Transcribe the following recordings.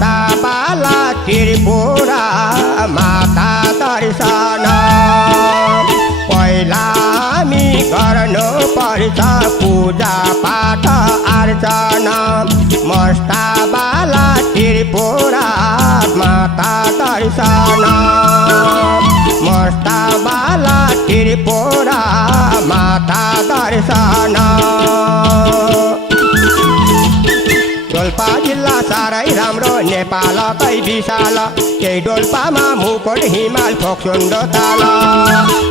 मस्ता बाला त्रिपुरा माता दर्शन पहिला हामी गर्नु पर्छ पूजा पाठ अर्चना मस्ता बाला त्रिपुरा माता दर्शन मस्ता बाला त्रिपुरा माता दर्शन डोल्पा जिल्ला साह्रै राम्रो नेपालकै विशाल केही डोल्पामा मुकुट हिमाल फोक्सुन्डो ताल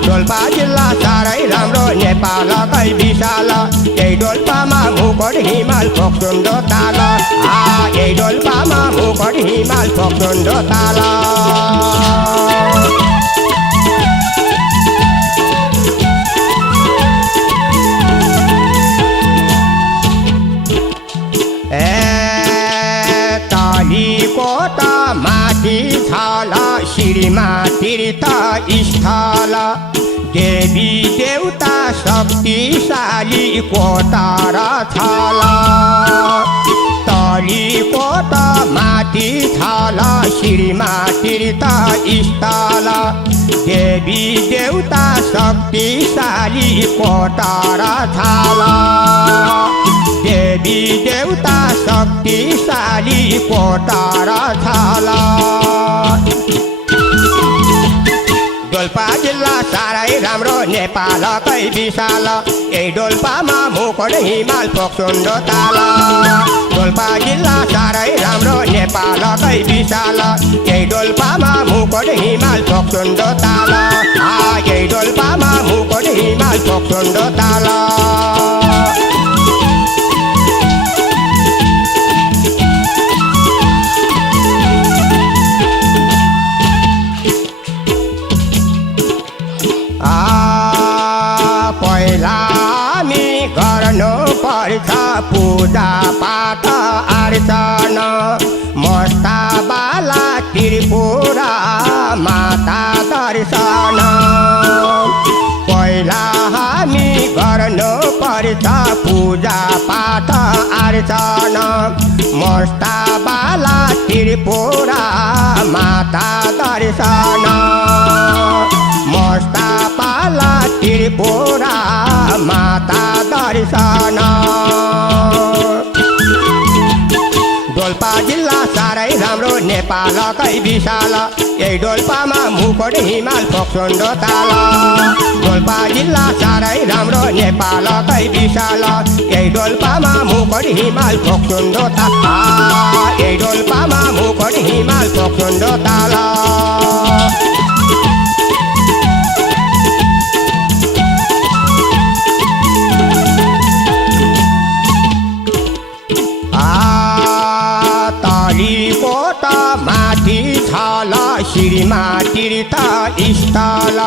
डोल्पा जिल्ला साह्रै राम्रो नेपालकै विशाल केही डोल्पामा मुकुट हिमाल फोक्सुन्डो ताल यही डोल्पामा मुकुट हिमाल फोक्सुन्डो ताल कोट माथि छल श्रीमा तीर्थ स्थल देवी देवता शक्तिशाली कोट र छल तली कोट माथि छल श्रीमा तीर्थ स्थल देवी देवता शक्तिशाली कोट र छल देवी देवता शक्तिशाली कोट र छल डोल्पा जिल्ला साह्रै राम्रो नेपालकै विशाल यही डोल्पामा मुकुट हिमाल फोक्सुन्डो ताल डोल्पा जिल्ला साह्रै राम्रो नेपालकै विशाल यही डोल्पामा मुकुट हिमाल फोक्सुन्डो ताल यही डोल्पामा मुकुट हिमाल फोक्सुन्डो ताल पहिला हामी गर्नु पर्छ पूजा पाठ अर्चना मस्ता बाला त्रिपुरा माता दर्शन पहिला हामी गर्नु पर्छ पूजा पाठ अर्चना मस्ता बाला त्रिपुरा माता दर्शन मस्ता बाला त्रिपुरा माता दर्शन डोल्पा जिल्ला साह्रै राम्रो नेपालकै विशाल यही डोल्पामा मुकुट हिमाल फोक्सुन्डो ताल डोल्पा जिल्ला साह्रै राम्रो नेपालकै विशाल यही डोल्पामा मुकुट हिमाल फोक्सुन्डो ताल यही डोल्पामा मुकुट हिमाल फोक्सुन्डो ताल कोट माथि छल श्रीमा तीर्थ स्थल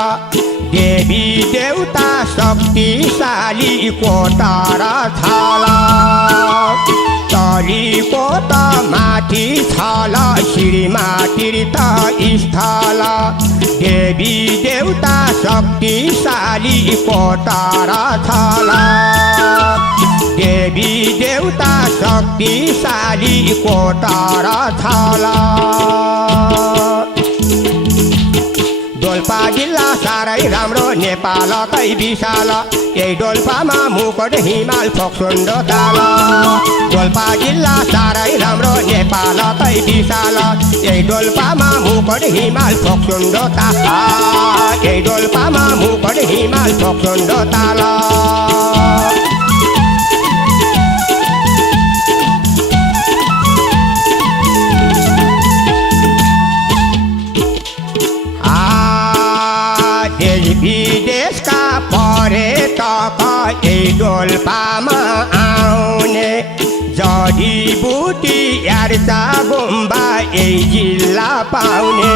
देवी देवता शक्तिशाली कोट र छल तली कोट माथि छल श्रीमा तीर्थ स्थल देवी देवता शक्तिशाली कोट र छल देवी देवता शक्तिशाली कोट र छल डोल्पा जिल्ला साह्रै राम्रो नेपालकै विशाल यही डोल्पामा मुकुट हिमाल फोक्सुन्डो ताल डोल्पा जिल्ला साह्रै राम्रो नेपालकै विशाल यही डोल्पामा मुकुट हिमाल फोक्सुन्डो ताल यही डोल्पामा मुकुट हिमाल फोक्सुन्डो ताल विदेशका पर्यटक यही डोल्पामा आउने जडीबुटी यार्चा गुम्बा यही जिल्ला पाउने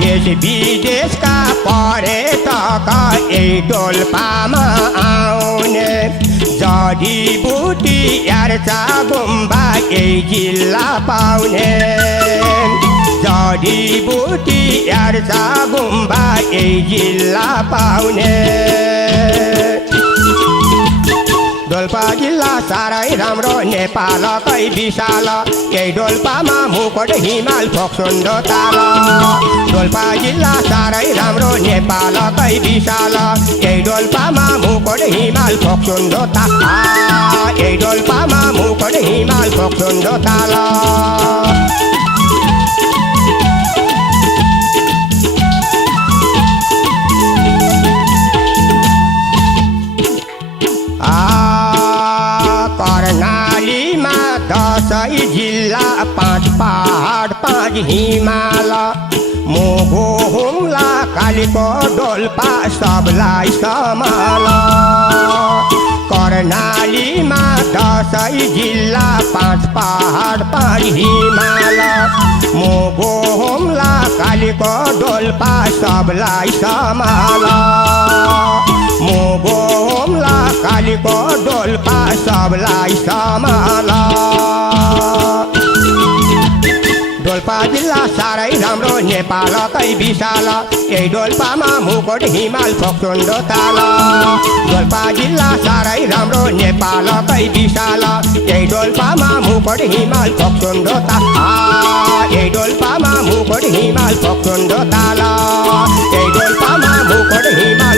देश विदेशका पर्यटक यही डोल्पामा आउने जडीबुटी यार्चा गुम्बा यही जिल्ला पाउने जडीबुटी यार्चा गुम्बा यही जिल्ला पाउने डोल्पा जिल्ला साह्रै राम्रो नेपालकै विशाल यही डोल्पामा मुकुट हिमाल फोक्सोन्डो ताल डोल्पा जिल्ला साह्रै राम्रो नेपालकै विशाल यही डोल्पामा मुकुट हिमाल फोक्सोन्डो ताल यही डोल्पामा मुकुट हिमाल फोक्सोन्डो ताल कर्णालीमा 10 जिल्ला 5 पहाड 5 हिमाल मोगो हुम्ला कालीको डोल्पा सबलाई समाल कर्णालीमा 10 जिल्ला 5 पहाड 5 हिमाल मोगो हुम्ला कालीको डोल्पा सबलाई समाल मोगो हुम्ला कालीको डोल्पा सबलाई समाल डोल्पा जिल्ला साह्रै राम्रो नेपालकै विशाल यही डोल्पामा मुकुट हिमाल फोक्सोन्डो ताल डोल्पा जिल्ला साह्रै राम्रो नेपालकै विशाल यही डोल्पामा मुकुट हिमाल फोक्सोन्डो ताल यही डोल्पामा मुकुट हिमाल फोक्सोन्डो ताल यही डोल्पामा मुकुट हिमाल